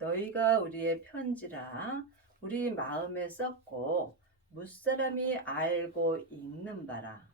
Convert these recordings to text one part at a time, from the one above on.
너희가 우리의 편지라 우리 마음에 썼고 무사람이 알고 읽는 바라.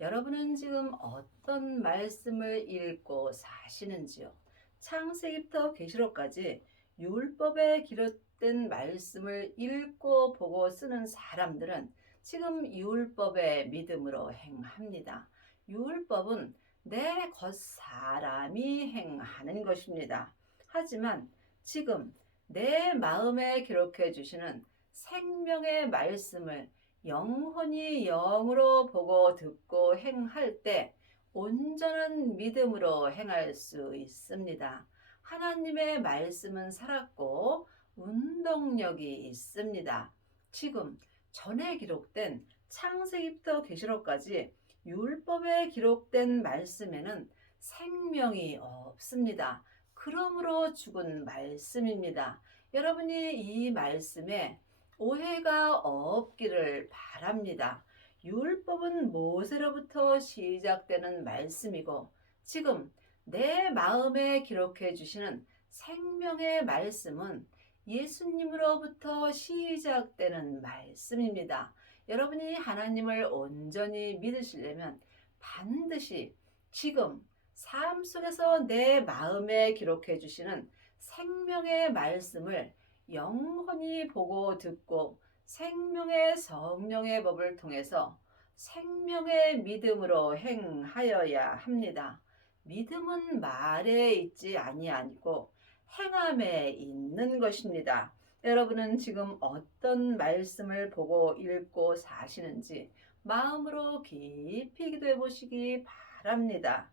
여러분은 지금 어떤 말씀을 읽고 사시는지요? 창세기부터 계시록까지 율법에 기록된 말씀을 읽고 보고 쓰는 사람들은 지금 율법의 믿음으로 행합니다. 율법은 내 겉 사람이 행하는 것입니다. 하지만 지금 내 마음에 기록해 주시는 생명의 말씀을 영혼이 영으로 보고 듣고 행할 때 온전한 믿음으로 행할 수 있습니다. 하나님의 말씀은 살았고 운동력이 있습니다. 지금 전에 기록된 창세기부터 계시록까지 율법에 기록된 말씀에는 생명이 없습니다. 그러므로 죽은 말씀입니다. 여러분이 이 말씀에 오해가 없기를 바랍니다. 율법은 모세로부터 시작되는 말씀이고 지금 내 마음에 기록해 주시는 생명의 말씀은 예수님으로부터 시작되는 말씀입니다. 여러분이 하나님을 온전히 믿으시려면 반드시 지금 삶 속에서 내 마음에 기록해 주시는 생명의 말씀을 영원히 보고 듣고 생명의 성령의 법을 통해서 생명의 믿음으로 행하여야 합니다. 믿음은 말에 있지 아니하고 행함에 있는 것입니다. 여러분은 지금 어떤 말씀을 보고 읽고 사시는지 마음으로 깊이 기도해 보시기 바랍니다.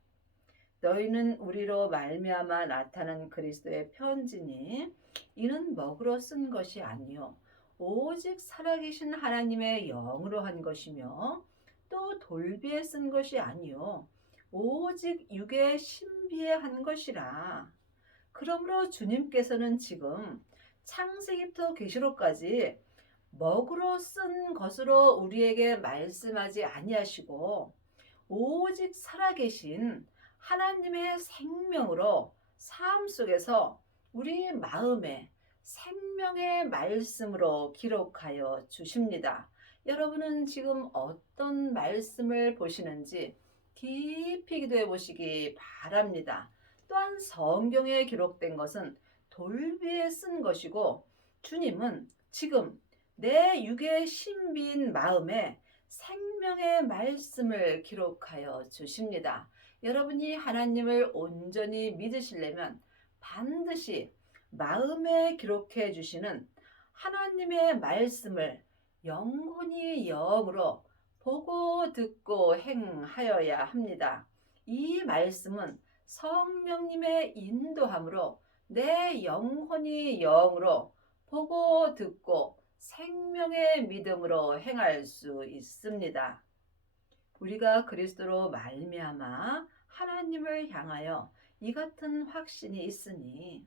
너희는 우리로 말미암아 나타난 그리스도의 편지니 이는 먹으로 쓴 것이 아니요 오직 살아계신 하나님의 영으로 한 것이며 또 돌비에 쓴 것이 아니요 오직 육의 신비에 한 것이라. 그러므로 주님께서는 지금 창세기부터 계시록까지 먹으로 쓴 것으로 우리에게 말씀하지 아니하시고 오직 살아계신 하나님의 생명으로 삶 속에서 우리 마음에 생명의 말씀으로 기록하여 주십니다. 여러분은 지금 어떤 말씀을 보시는지 깊이 기도해 보시기 바랍니다. 또한 성경에 기록된 것은 돌비에 쓴 것이고 주님은 지금 내 육의 신비인 마음에 생명의 말씀을 기록하여 주십니다. 여러분이 하나님을 온전히 믿으시려면 반드시 마음에 기록해 주시는 하나님의 말씀을 영혼이 영으로 보고 듣고 행하여야 합니다. 이 말씀은 성령님의 인도함으로 내 영혼이 영으로 보고 듣고 생명의 믿음으로 행할 수 있습니다. 우리가 그리스도로 말미암아 하나님을 향하여 이 같은 확신이 있으니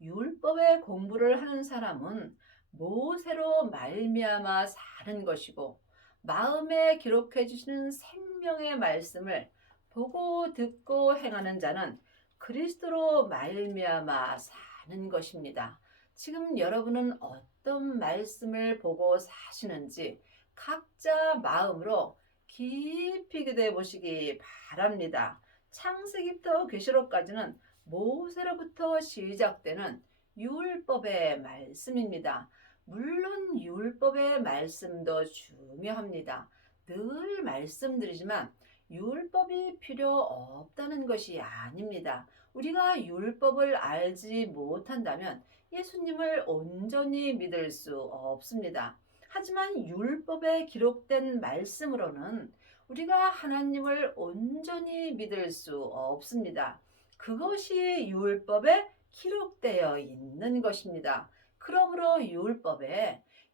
율법의 공부를 하는 사람은 모세로 말미암아 사는 것이고 마음에 기록해 주시는 생명의 말씀을 보고 듣고 행하는 자는 그리스도로 말미암아 사는 것입니다. 지금 여러분은 어떤 말씀을 보고 사시는지 각자 마음으로 깊이 기도해 보시기 바랍니다. 창세기부터 계시록까지는 모세로부터 시작되는 율법의 말씀입니다. 물론 율법의 말씀도 중요합니다. 늘 말씀드리지만 율법이 필요 없다는 것이 아닙니다. 우리가 율법을 알지 못한다면 예수님을 온전히 믿을 수 없습니다. 하지만 율법에 기록된 말씀으로는 우리가 하나님을 온전히 믿을 수 없습니다. 그것이 율법에 기록되어 있는 것입니다. 그러므로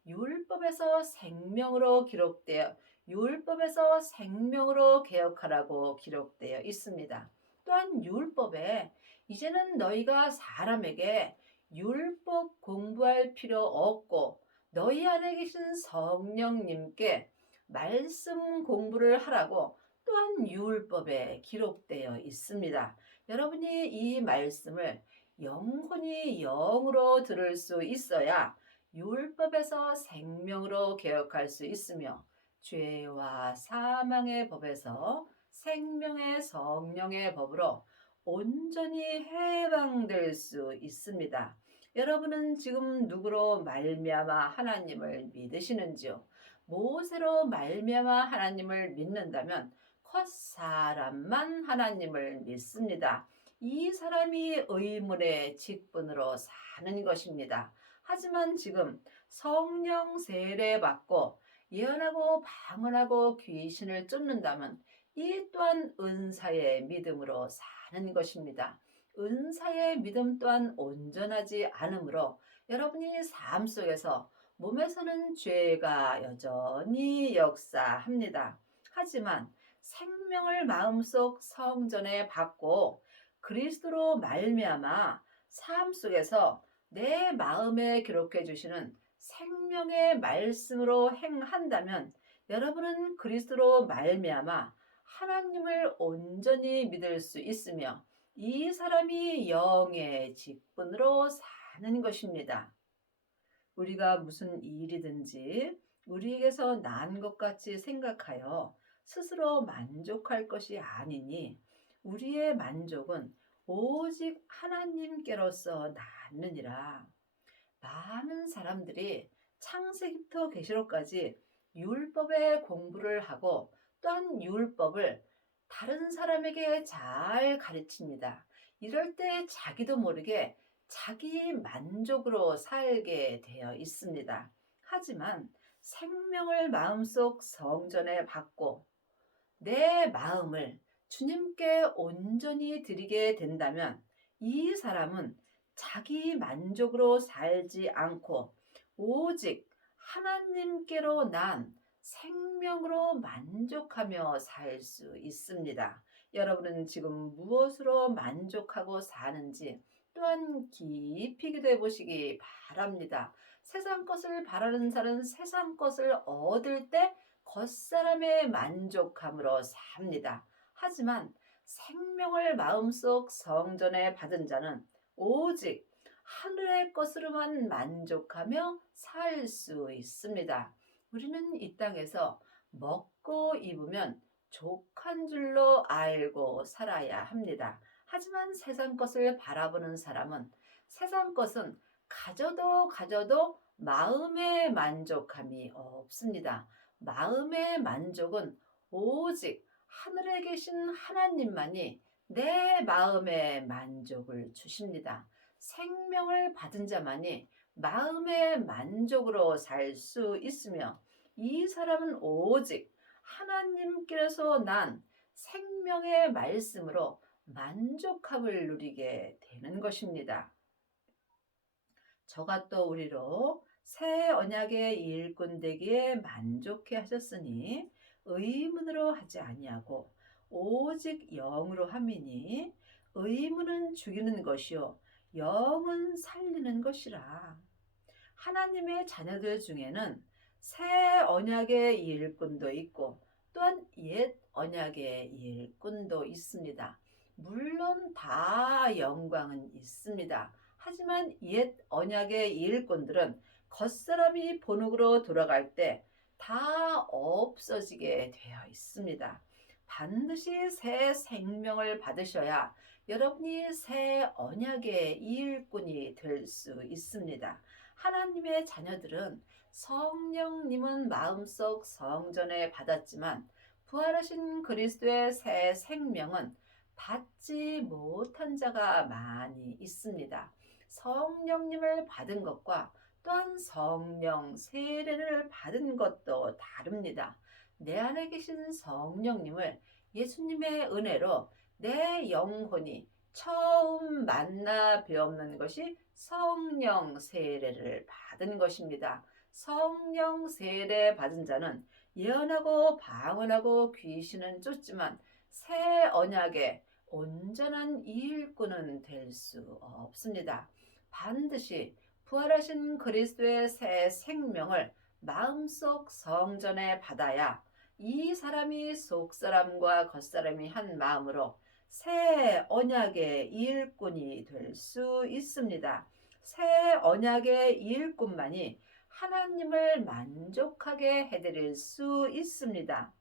율법에서 생명으로 기록되어 율법에서 생명으로 개혁하라고 기록되어 있습니다. 또한 율법에 이제는 너희가 사람에게 율법 공부할 필요 없고 너희 안에 계신 성령님께 말씀 공부를 하라고 또한 율법에 기록되어 있습니다. 여러분이 이 말씀을 영혼이 영으로 들을 수 있어야 율법에서 생명으로 개혁할 수 있으며 죄와 사망의 법에서 생명의 성령의 법으로 온전히 해방될 수 있습니다. 여러분은 지금 누구로 말미암아 하나님을 믿으시는지요? 모세로 말미암아 하나님을 믿는다면 컷사람만 하나님을 믿습니다. 이 사람이 의문의 직분으로 사는 것입니다. 하지만 지금 성령 세례 받고 예언하고 방언하고 귀신을 쫓는다면 이 또한 은사의 믿음으로 사는 것입니다. 은사의 믿음 또한 온전하지 않으므로 여러분이 삶 속에서 몸에서는 죄가 여전히 역사합니다. 하지만 생명을 마음속 성전에 받고 그리스도로 말미암아 삶 속에서 내 마음에 기록해 주시는 생명의 말씀으로 행한다면 여러분은 그리스도로 말미암아 하나님을 온전히 믿을 수 있으며 이 사람이 영의 직분으로 사는 것입니다. 우리가 무슨 일이든지 우리에게서 난 것 같이 생각하여 스스로 만족할 것이 아니니 우리의 만족은 오직 하나님께로서 낳느니라. 많은 사람들이 창세기부터 계시록까지 율법의 공부를 하고 또한 율법을 다른 사람에게 잘 가르칩니다. 이럴 때 자기도 모르게 자기 만족으로 살게 되어 있습니다. 하지만 생명을 마음속 성전에 받고 내 마음을 주님께 온전히 드리게 된다면 이 사람은 자기 만족으로 살지 않고 오직 하나님께로 난 생명으로 만족하며 살 수 있습니다. 여러분은 지금 무엇으로 만족하고 사는지 또한 깊이 기도해 보시기 바랍니다. 세상 것을 바라는 자는 세상 것을 얻을 때 겉사람의 만족함으로 삽니다. 하지만 생명을 마음속 성전에 받은 자는 오직 하늘의 것으로만 만족하며 살 수 있습니다. 우리는 이 땅에서 먹고 입으면 족한 줄로 알고 살아야 합니다. 하지만 세상 것을 바라보는 사람은 세상 것은 가져도 마음의 만족함이 없습니다. 마음의 만족은 오직 하늘에 계신 하나님만이 내 마음의 만족을 주십니다. 생명을 받은 자만이 마음의 만족으로 살 수 있으며 이 사람은 오직 하나님께서 난 생명의 말씀으로 만족함을 누리게 되는 것입니다. 저가 또 우리로 새 언약의 일꾼 되기에 만족해 하셨으니 의문으로 하지 아니하고 오직 영으로 함이니 의문은 죽이는 것이요 영은 살리는 것이라. 하나님의 자녀들 중에는 새 언약의 일꾼도 있고 또한 옛 언약의 일꾼도 있습니다. 물론 다 영광은 있습니다. 하지만 옛 언약의 일꾼들은 겉사람이 본흙으로 돌아갈 때 다 없어지게 되어 있습니다. 반드시 새 생명을 받으셔야 여러분이 새 언약의 일꾼이 될 수 있습니다. 하나님의 자녀들은 성령님은 마음속 성전에 받았지만 부활하신 그리스도의 새 생명은 받지 못한 자가 많이 있습니다. 성령님을 받은 것과 또한 성령 세례를 받은 것도 다릅니다. 내 안에 계신 성령님을 예수님의 은혜로 내 영혼이 처음 만나 배우는 것이 성령 세례를 받은 것입니다. 성령 세례 받은 자는 예언하고 방언하고 귀신은 쫓지만 새 언약의 온전한 일꾼은 될 수 없습니다. 반드시 부활하신 그리스도의 새 생명을 마음속 성전에 받아야 이 사람이 속사람과 겉사람이 한 마음으로 새 언약의 일꾼이 될 수 있습니다. 새 언약의 일꾼만이 하나님을 만족하게 해드릴 수 있습니다.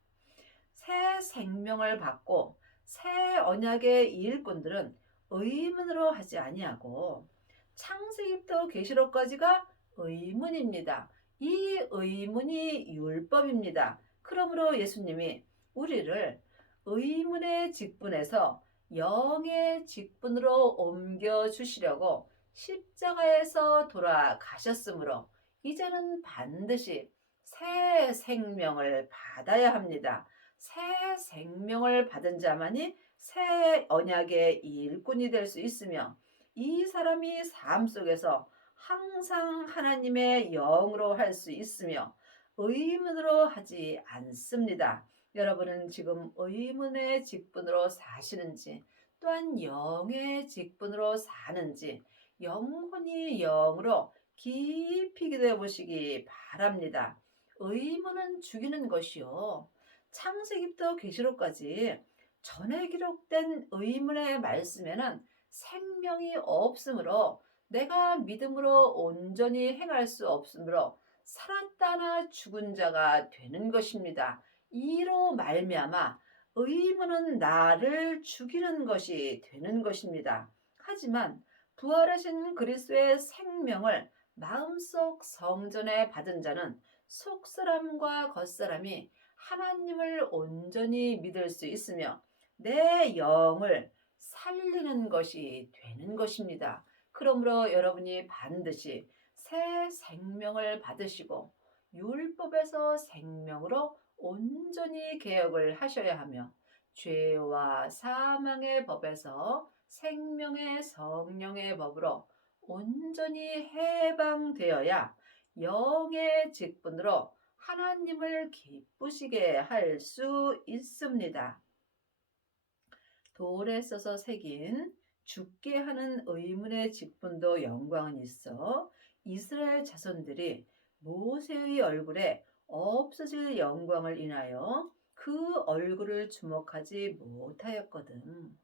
새 생명을 받고 새 언약의 일꾼들은 의문으로 하지 아니하고 창세기부터 계시록까지가 의문입니다. 이 의문이 율법입니다. 그러므로 예수님이 우리를 의문의 직분에서 영의 직분으로 옮겨 주시려고 십자가에서 돌아가셨으므로 이제는 반드시 새 생명을 받아야 합니다. 새 생명을 받은 자만이 새 언약의 일꾼이 될 수 있으며 이 사람이 삶 속에서 항상 하나님의 영으로 할 수 있으며 의문으로 하지 않습니다. 여러분은 지금 의문의 직분으로 사시는지 또한 영의 직분으로 사는지 영혼이 영으로 깊이 기도해 보시기 바랍니다. 의문은 죽이는 것이요. 창세기부터 계시록까지 전에 기록된 의문의 말씀에는 생명이 없으므로 내가 믿음으로 온전히 행할 수 없으므로 살았다나 죽은 자가 되는 것입니다. 이로 말미암아 의문은 나를 죽이는 것이 되는 것입니다. 하지만 부활하신 그리스도의 생명을 마음속 성전에 받은 자는 속사람과 겉사람이 하나님을 온전히 믿을 수 있으며 내 영을 살리는 것이 되는 것입니다. 그러므로 여러분이 반드시 새 생명을 받으시고 율법에서 생명으로 온전히 개혁을 하셔야 하며 죄와 사망의 법에서 생명의 성령의 법으로 온전히 해방되어야 영의 직분으로 하나님을 기쁘시게 할 수 있습니다. 돌에 써서 새긴 죽게 하는 의문의 직분도 영광은 있어 이스라엘 자손들이 모세의 얼굴에 없어질 영광을 인하여 그 얼굴을 주목하지 못하였거든.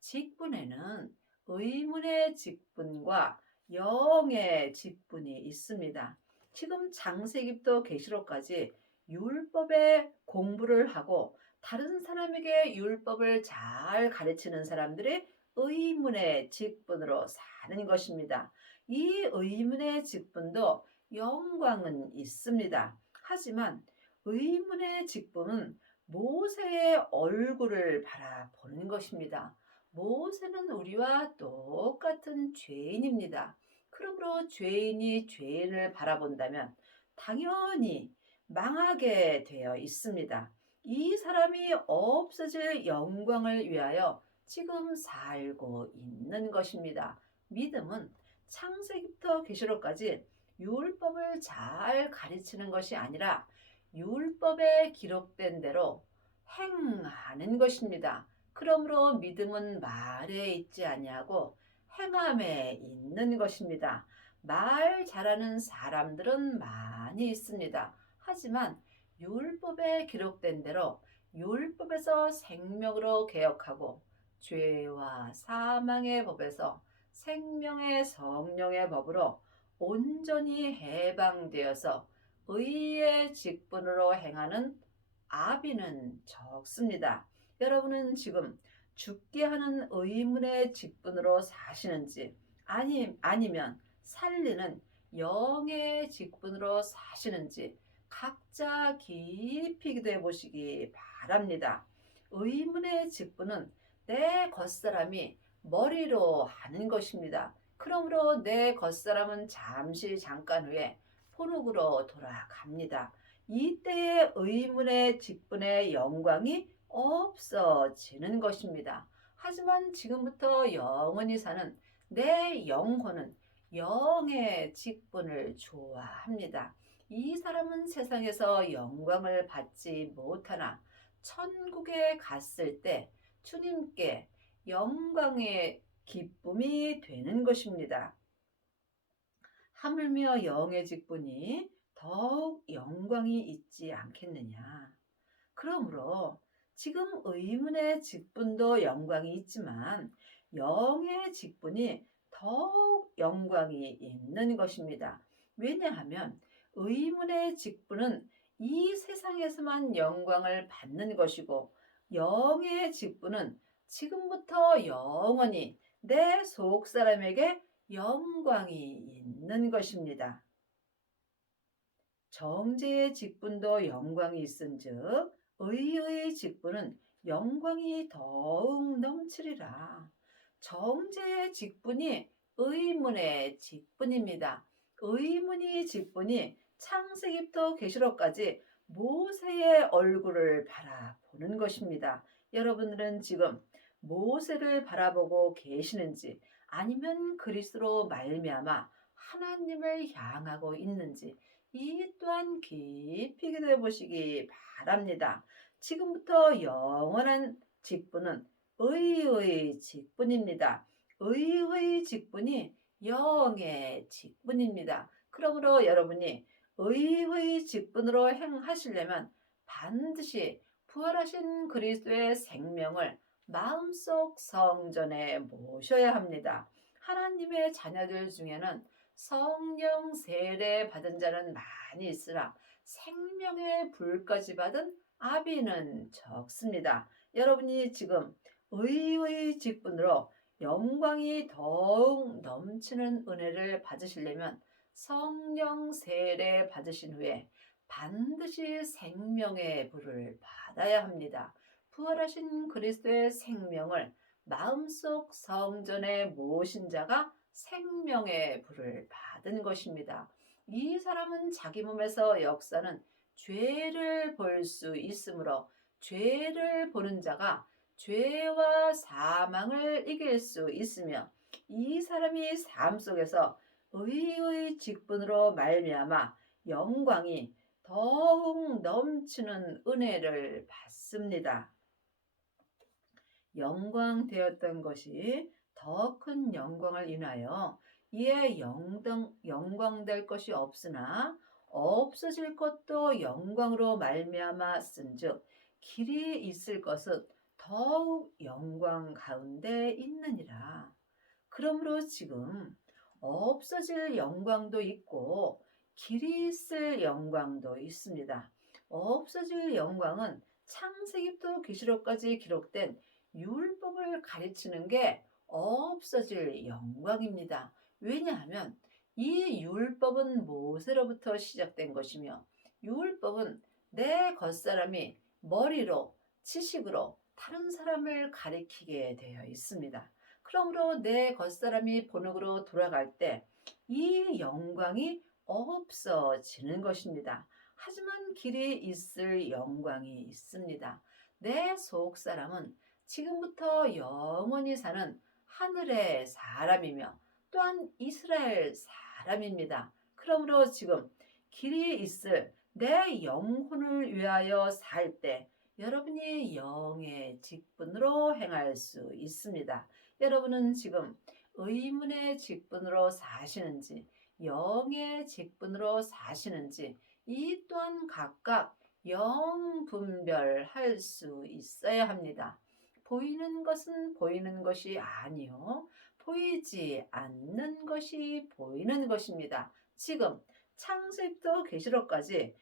직분에는 의문의 직분과 영의 직분이 있습니다. 지금 창세기부터 계시록까지 율법의 공부를 하고 다른 사람에게 율법을 잘 가르치는 사람들이 의문의 직분으로 사는 것입니다. 이 의문의 직분도 영광은 있습니다. 하지만 의문의 직분은 모세의 얼굴을 바라보는 것입니다. 모세는 우리와 똑같은 죄인입니다. 그러므로 죄인이 죄인을 바라본다면 당연히 망하게 되어 있습니다. 이 사람이 없어질 영광을 위하여 지금 살고 있는 것입니다. 믿음은 창세기부터 계시록까지 율법을 잘 가르치는 것이 아니라 율법에 기록된 대로 행하는 것입니다. 그러므로 믿음은 말에 있지 아니하고 행함에 있는 것입니다. 말 잘하는 사람들은 많이 있습니다. 하지만 율법에 기록된 대로 율법에서 생명으로 개혁하고 죄와 사망의 법에서 생명의 성령의 법으로 온전히 해방되어서 의의 직분으로 행하는 아비는 적습니다. 여러분은 지금 죽게 하는 의문의 직분으로 사시는지 아니면 살리는 영의 직분으로 사시는지 각자 깊이 기도해 보시기 바랍니다. 의문의 직분은 내 겉사람이 머리로 하는 것입니다. 그러므로 내 겉사람은 잠깐 후에 포룩으로 돌아갑니다. 이때의 의문의 직분의 영광이 없어지는 것입니다. 하지만 지금부터 영원히 사는 내 영혼은 영의 직분을 좋아합니다. 이 사람은 세상에서 영광을 받지 못하나 천국에 갔을 때 주님께 영광의 기쁨이 되는 것입니다. 하물며 영의 직분이 더욱 영광이 있지 않겠느냐. 그러므로 지금 의문의 직분도 영광이 있지만 영의 직분이 더욱 영광이 있는 것입니다. 왜냐하면 의문의 직분은 이 세상에서만 영광을 받는 것이고 영의 직분은 지금부터 영원히 내 속사람에게 영광이 있는 것입니다. 정죄의 직분도 영광이 있은즉 의의 직분은 영광이 더욱 넘치리라. 정죄의 직분이 의문의 직분입니다. 의문의 직분이 창세기부터 계시록까지 모세의 얼굴을 바라보는 것입니다. 여러분들은 지금 모세를 바라보고 계시는지 아니면 그리스도로 말미암아 하나님을 향하고 있는지 이 또한 깊이 기도해 보시기 바랍니다. 지금부터 영원한 직분은 의의 직분입니다. 의의 직분이 영의 직분입니다. 그러므로 여러분이 의의 직분으로 행하시려면 반드시 부활하신 그리스도의 생명을 마음속 성전에 모셔야 합니다. 하나님의 자녀들 중에는 성령 세례 받은 자는 많이 있으나 생명의 불까지 받은 아비는 적습니다. 여러분이 지금 의의 직분으로 영광이 더욱 넘치는 은혜를 받으시려면 성령 세례 받으신 후에 반드시 생명의 불을 받아야 합니다. 부활하신 그리스도의 생명을 마음속 성전에 모신 자가 생명의 불을 받은 것입니다. 이 사람은 자기 몸에서 역사는 죄를 볼 수 있으므로 죄를 보는 자가 죄와 사망을 이길 수 있으며 이 사람이 삶 속에서 의의 직분으로 말미암아 영광이 더욱 넘치는 은혜를 받습니다. 영광되었던 것이 더 큰 영광을 인하여 이에 영광될 것이 없으나 없어질 것도 영광으로 말미암아 쓴즉 길이 있을 것은 더욱 영광 가운데 있느니라. 그러므로 지금 없어질 영광도 있고 길이 있을 영광도 있습니다. 없어질 영광은 창세기부터 계시록까지 기록된 율법을 가르치는 게 없어질 영광입니다. 왜냐하면 이 율법은 모세로부터 시작된 것이며 율법은 내 겉사람이 머리로 지식으로 다른 사람을 가리키게 되어 있습니다. 그러므로 내 겉사람이 본흙으로 돌아갈 때 이 영광이 없어지는 것입니다. 하지만 길이 있을 영광이 있습니다. 내 속사람은 지금부터 영원히 사는 하늘의 사람이며 또한 이스라엘 사람입니다. 그러므로 지금 길이 있을 내 영혼을 위하여 살 때 여러분이 영의 직분으로 행할 수 있습니다. 여러분은 지금 의문의 직분으로 사시는지 영의 직분으로 사시는지 이 또한 각각 영분별할 수 있어야 합니다. 보이는 것은 보이는 것이 아니요 보이지 않는 것이 보이는 것입니다. 지금 창세기부터 계시록까지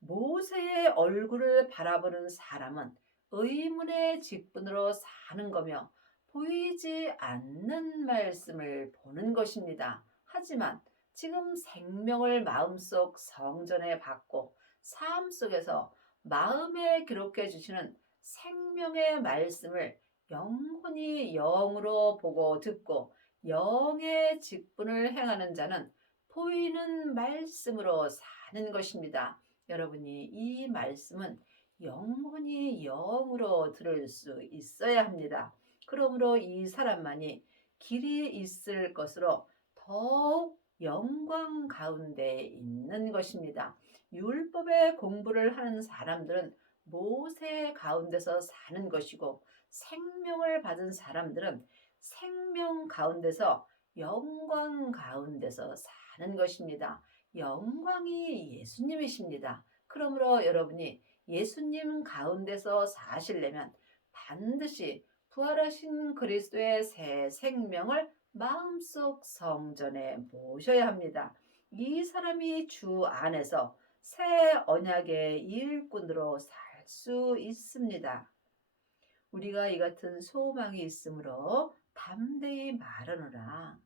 모세의 얼굴을 바라보는 사람은 의문의 직분으로 사는 거며 보이지 않는 말씀을 보는 것입니다. 하지만 지금 생명을 마음속 성전에 받고 삶 속에서 마음에 기록해 주시는 생명의 말씀을 영혼이 영으로 보고 듣고 영의 직분을 행하는 자는 보이는 말씀으로 사는 것입니다. 여러분이 이 말씀은 영혼이 영으로 들을 수 있어야 합니다. 그러므로 이 사람만이 길이 있을 것으로 더욱 영광 가운데 있는 것입니다. 율법의 공부를 하는 사람들은 모세 가운데서 사는 것이고 생명을 받은 사람들은 생명 가운데서 영광 가운데서 사는 것입니다. 영광이 예수님이십니다. 그러므로 여러분이 예수님 가운데서 사시려면 반드시 부활하신 그리스도의 새 생명을 마음속 성전에 모셔야 합니다. 이 사람이 주 안에서 새 언약의 일꾼으로 살 수 있습니다. 우리가 이 같은 소망이 있으므로 담대히 말하노라.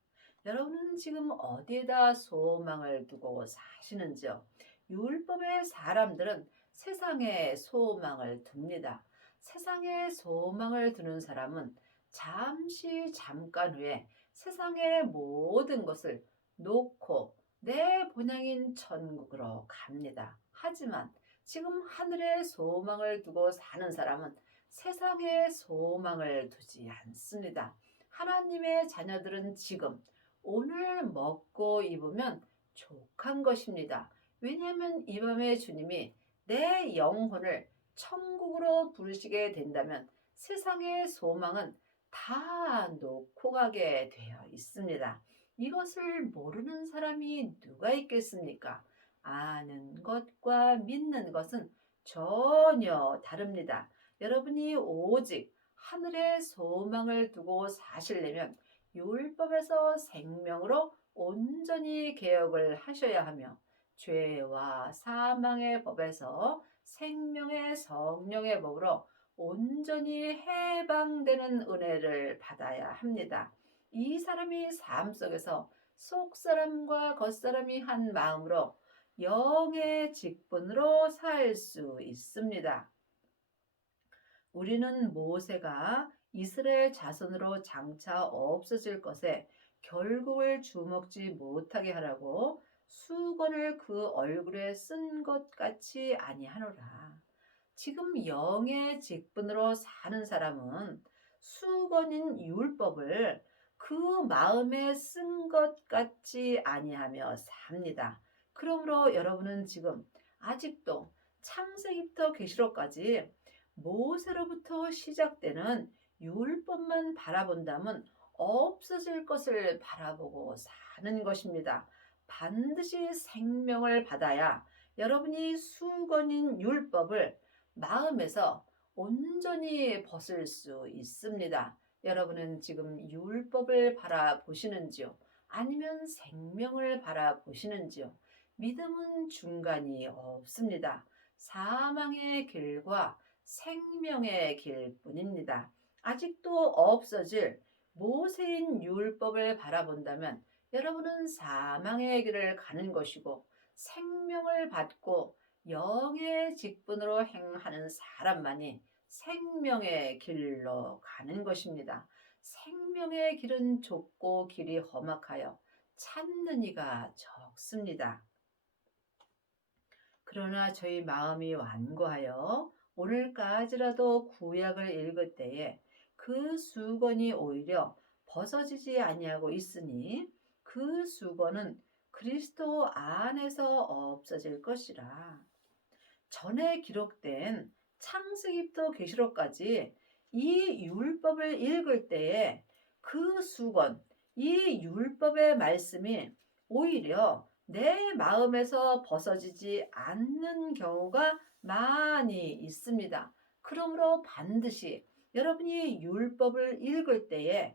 여러분은 지금 어디에다 소망을 두고 사시는지요? 율법의 사람들은 세상에 소망을 둡니다. 세상에 소망을 두는 사람은 잠깐 후에 세상의 모든 것을 놓고 내 본향인 천국으로 갑니다. 하지만 지금 하늘에 소망을 두고 사는 사람은 세상에 소망을 두지 않습니다. 하나님의 자녀들은 지금 오늘 먹고 입으면 족한 것입니다. 왜냐하면 이 밤에 주님이 내 영혼을 천국으로 부르시게 된다면 세상의 소망은 다 놓고 가게 되어 있습니다. 이것을 모르는 사람이 누가 있겠습니까? 아는 것과 믿는 것은 전혀 다릅니다. 여러분이 오직 하늘의 소망을 두고 사시려면 율법에서 생명으로 온전히 개혁을 하셔야 하며 죄와 사망의 법에서 생명의 성령의 법으로 온전히 해방되는 은혜를 받아야 합니다. 이 사람이 삶 속에서 속사람과 겉사람이 한 마음으로 영의 직분으로 살 수 있습니다. 우리는 모세가 이스라엘 자손으로 장차 없어질 것에 결국을 주먹지 못하게 하라고 수건을 그 얼굴에 쓴 것 같이 아니하노라. 지금 영의 직분으로 사는 사람은 수건인 율법을 그 마음에 쓴 것 같지 아니하며 삽니다. 그러므로 여러분은 지금 아직도 창세기부터 계시록까지 모세로부터 시작되는 율법만 바라본다면 없어질 것을 바라보고 사는 것입니다. 반드시 생명을 받아야 여러분이 수건인 율법을 마음에서 온전히 벗을 수 있습니다. 여러분은 지금 율법을 바라보시는지요? 아니면 생명을 바라보시는지요? 믿음은 중간이 없습니다. 사망의 길과 생명의 길뿐입니다. 아직도 없어질 모세인 율법을 바라본다면 여러분은 사망의 길을 가는 것이고 생명을 받고 영의 직분으로 행하는 사람만이 생명의 길로 가는 것입니다. 생명의 길은 좁고 길이 험악하여 찾는 이가 적습니다. 그러나 저희 마음이 완고하여 오늘까지라도 구약을 읽을 때에 그 수건이 오히려 벗어지지 아니하고 있으니 그 수건은 그리스도 안에서 없어질 것이라. 전에 기록된 창세기부터 계시록까지 이 율법을 읽을 때에 그 수건, 이 율법의 말씀이 오히려 내 마음에서 벗어지지 않는 경우가 많이 있습니다. 그러므로 반드시 여러분이 율법을 읽을 때에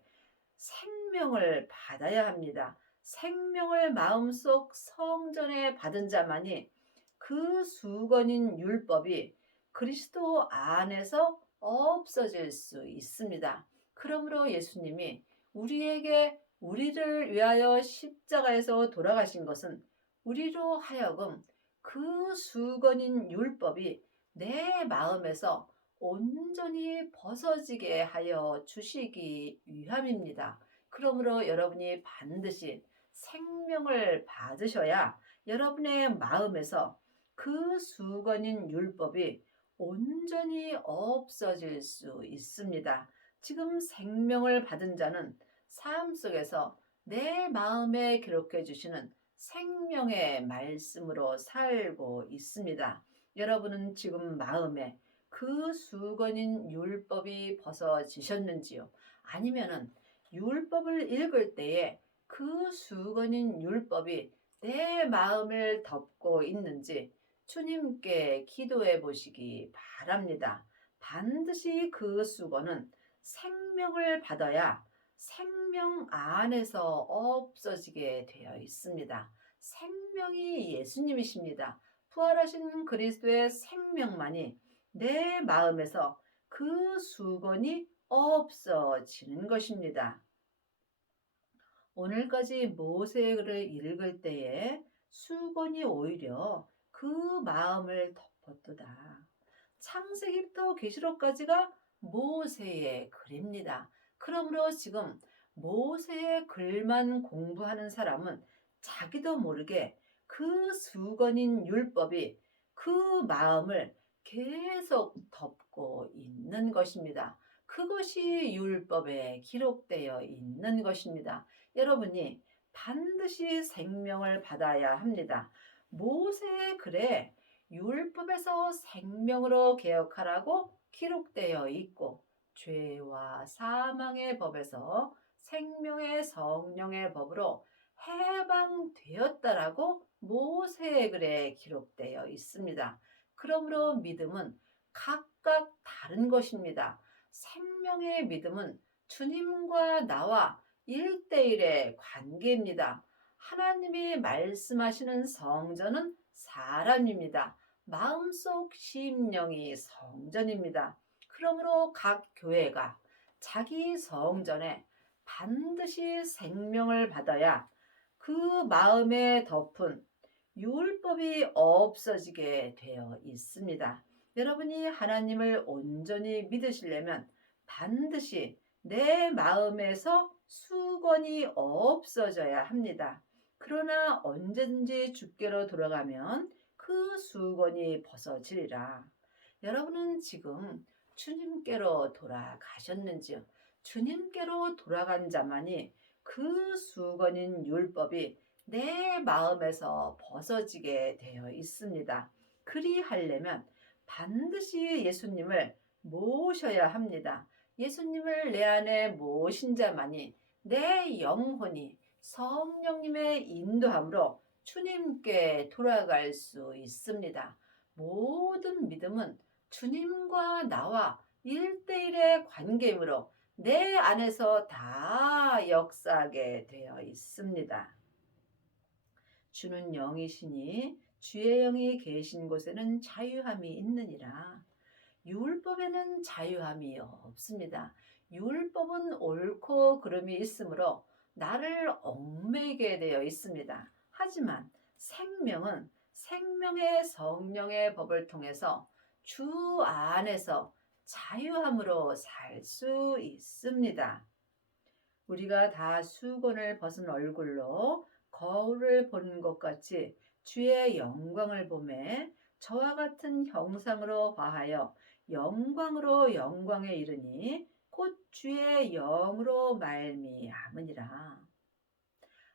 생명을 받아야 합니다. 생명을 마음속 성전에 받은 자만이 그 수건인 율법이 그리스도 안에서 없어질 수 있습니다. 그러므로 예수님이 우리를 위하여 십자가에서 돌아가신 것은 우리로 하여금 그 수건인 율법이 내 마음에서 온전히 벗어지게 하여 주시기 위함입니다. 그러므로 여러분이 반드시 생명을 받으셔야 여러분의 마음에서 그 수건인 율법이 온전히 없어질 수 있습니다. 지금 생명을 받은 자는 삶 속에서 내 마음에 기록해 주시는 생명의 말씀으로 살고 있습니다. 여러분은 지금 마음에 그 수건인 율법이 벗어지셨는지요? 아니면은 율법을 읽을 때에 그 수건인 율법이 내 마음을 덮고 있는지 주님께 기도해 보시기 바랍니다. 반드시 그 수건은 생명을 받아야 생명 안에서 없어지게 되어 있습니다. 생명이 예수님이십니다. 부활하신 그리스도의 생명만이 내 마음에서 그 수건이 없어지는 것입니다. 오늘까지 모세의 글을 읽을 때에 수건이 오히려 그 마음을 덮었도다. 창세기부터 계시록까지가 모세의 글입니다. 그러므로 지금 모세의 글만 공부하는 사람은 자기도 모르게 그 수건인 율법이 그 마음을 계속 덮고 있는 것입니다. 그것이 율법에 기록되어 있는 것입니다. 여러분이 반드시 생명을 받아야 합니다. 모세의 글에 율법에서 생명으로 개혁하라고 기록되어 있고 죄와 사망의 법에서 생명의 성령의 법으로 해방되었다라고 모세의 글에 기록되어 있습니다. 그러므로 믿음은 각각 다른 것입니다. 생명의 믿음은 주님과 나와 1대1의 관계입니다. 하나님이 말씀하시는 성전은 사람입니다. 마음속 심령이 성전입니다. 그러므로 각 교회가 자기 성전에 반드시 생명을 받아야 그 마음에 덮은 율법이 없어지게 되어 있습니다. 여러분이 하나님을 온전히 믿으시려면 반드시 내 마음에서 수건이 없어져야 합니다. 그러나 언제든지 주께로 돌아가면 그 수건이 벗어지리라. 여러분은 지금 주님께로 돌아가셨는지요? 주님께로 돌아간 자만이 그 수건인 율법이 내 마음에서 벗어지게 되어 있습니다. 그리하려면 반드시 예수님을 모셔야 합니다. 예수님을 내 안에 모신 자만이 내 영혼이 성령님의 인도함으로 주님께 돌아갈 수 있습니다. 모든 믿음은 주님과 나와 1대1의 관계이므로 내 안에서 다 역사하게 되어 있습니다. 주는 영이시니 주의 영이 계신 곳에는 자유함이 있느니라. 율법에는 자유함이 없습니다. 율법은 옳고 그름이 있으므로 나를 얽매이게 되어 있습니다. 하지만 생명은 생명의 성령의 법을 통해서 주 안에서 자유함으로 살 수 있습니다. 우리가 다 수건을 벗은 얼굴로 거울을 보는 것 같이 주의 영광을 보매 저와 같은 형상으로 화하여 영광으로 영광에 이르니 곧 주의 영으로 말미암으니라.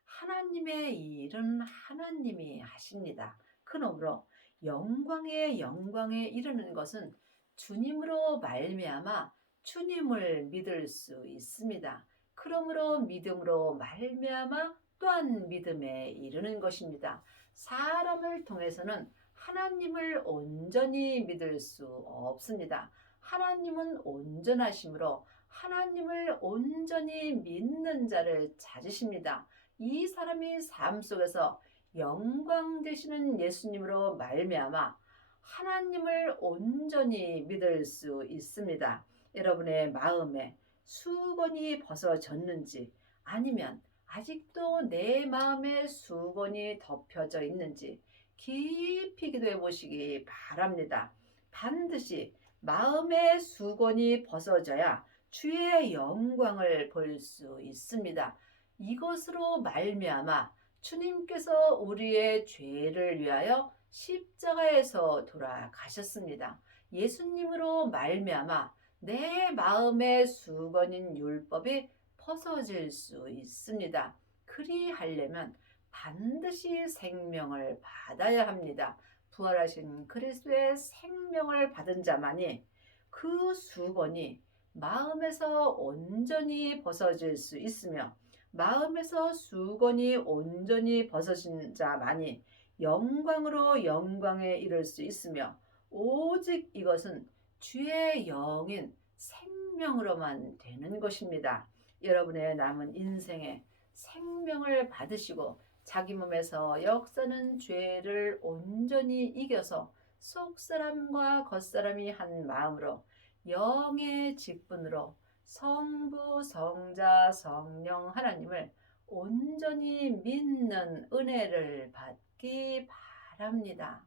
하나님의 일은 하나님이 하십니다. 그러므로 영광의 영광에 이르는 것은 주님으로 말미암아 주님을 믿을 수 있습니다. 그러므로 믿음으로 말미암아 또한 믿음에 이르는 것입니다. 사람을 통해서는 하나님을 온전히 믿을 수 없습니다. 하나님은 온전하심으로 하나님을 온전히 믿는 자를 찾으십니다. 이 사람이 삶 속에서 영광 되시는 예수님으로 말미암아 하나님을 온전히 믿을 수 있습니다. 여러분의 마음에 수건이 벗어졌는지 아니면 아직도 내 마음에 수건이 덮여져 있는지 깊이 기도해 보시기 바랍니다. 반드시 마음의 수건이 벗어져야 주의 영광을 볼 수 있습니다. 이것으로 말미암아 주님께서 우리의 죄를 위하여 십자가에서 돌아가셨습니다. 예수님으로 말미암아 내 마음의 수건인 율법이 벗어질 수 있습니다. 그리하려면 반드시 생명을 받아야 합니다. 부활하신 그리스도의 생명을 받은 자만이 그 수건이 마음에서 온전히 벗어질 수 있으며 마음에서 수건이 온전히 벗어진 자만이 영광으로 영광에 이를 수 있으며 오직 이것은 주의 영인 생명으로만 되는 것입니다. 여러분의 남은 인생에 생명을 받으시고 자기 몸에서 역사는 죄를 온전히 이겨서 속사람과 겉사람이 한 마음으로 영의 직분으로 성부, 성자, 성령 하나님을 온전히 믿는 은혜를 받기 바랍니다.